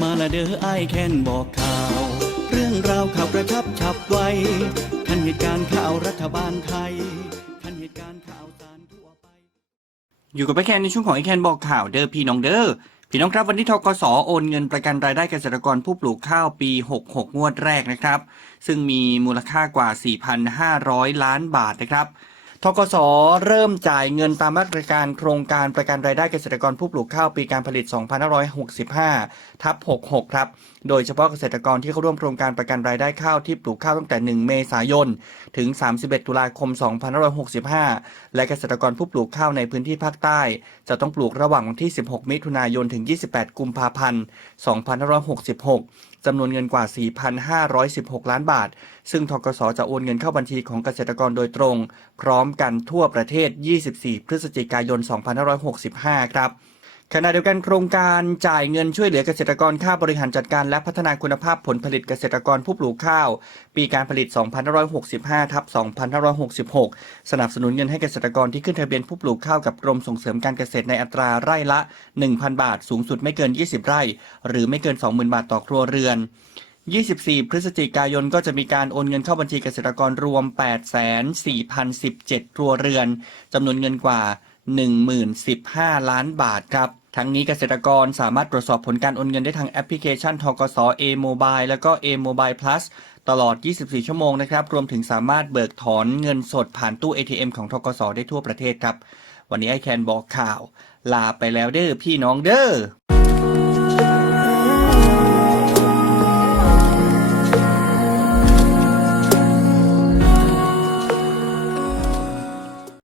มาละเด้อไอายแค้นบอกข่าว เรื่องราวข่าวกระชับฉับไวทันเหตุการณ์ข่าวรัฐบาลไทยทันเหตุการณ์ข่าวสารทั่วไป อยู่กับพี่แคนในช่วงของไอแคนบอกข่าวเด้อพี่น้องเด้อพี่น้องครับวันนี้ทกสโอนเงินประกันรายได้เกษตรกรผู้ปลูกข้าวปี 66 งวดแรกนะครับ ซึ่งมีมูลค่ากว่า 4,500 ล้านบาทนะครับ ทกสเริ่มจ่ายเงินตามมาตรการโครงการประกันรายได้เกษตรกรผู้ปลูกข้าวปีการผลิต 2565 ทับ 66 ครับ โดยเฉพาะเกษตรกรที่เข้าร่วมโครงการประกันรายได้ข้าวที่ปลูกข้าวตั้งแต่ 1 เมษายน ถึง 31 ตุลาคม 2565 และเกษตรกรผู้ปลูกข้าวในพื้นที่ภาคใต้ จะต้องปลูกระหว่างวันที่ 16 มิถุนายน ถึง 28 กุมภาพันธ์ 2566 จำนวนเงินกว่า 4,516 ล้านบาท ซึ่งทกสจะโอนเงินเข้าบัญชีของเกษตรกรโดยตรง พร้อมกันทั่วประเทศ 24 พฤศจิกายน 2565 ครับ ขณะเดียวกันโครงการจ่ายเงินช่วยเหลือเกษตรกรค่าบริหารจัดการและพัฒนาคุณภาพผลผลิตเกษตรกรผู้ปลูกข้าว ปีการผลิต 2565 ทับ 2566 สนับสนุนเงินให้เกษตรกรที่ขึ้นทะเบียนผู้ปลูกข้าวกับกรมส่งเสริมการเกษตรในอัตราไร่ละ 1,000 บาท สูงสุดไม่เกิน 20 ไร่ หรือไม่เกิน 20,000 บาทต่อครัวเรือน24 พฤศจิกายนก็จะมีการโอนเงินเข้าบัญชีเกษตรกรรวม 8,4,017 ครัวเรือน จำนวนเงินกว่า 10,015 ล้านบาทครับ ทั้งนี้เกษตรกรสามารถตรวจสอบผลการโอนเงินได้ทางแอปพลิเคชันทกส A Mobile แล้วก็ A Mobile Plus ตลอด 24 ชั่วโมงนะครับ รวมถึงสามารถเบิกถอนเงินสดผ่านตู้ ATM ของทกส ได้ทั่วประเทศครับ วันนี้ไอแคนบอกข่าว ลาไปแล้วเด้อพี่น้องเด้อ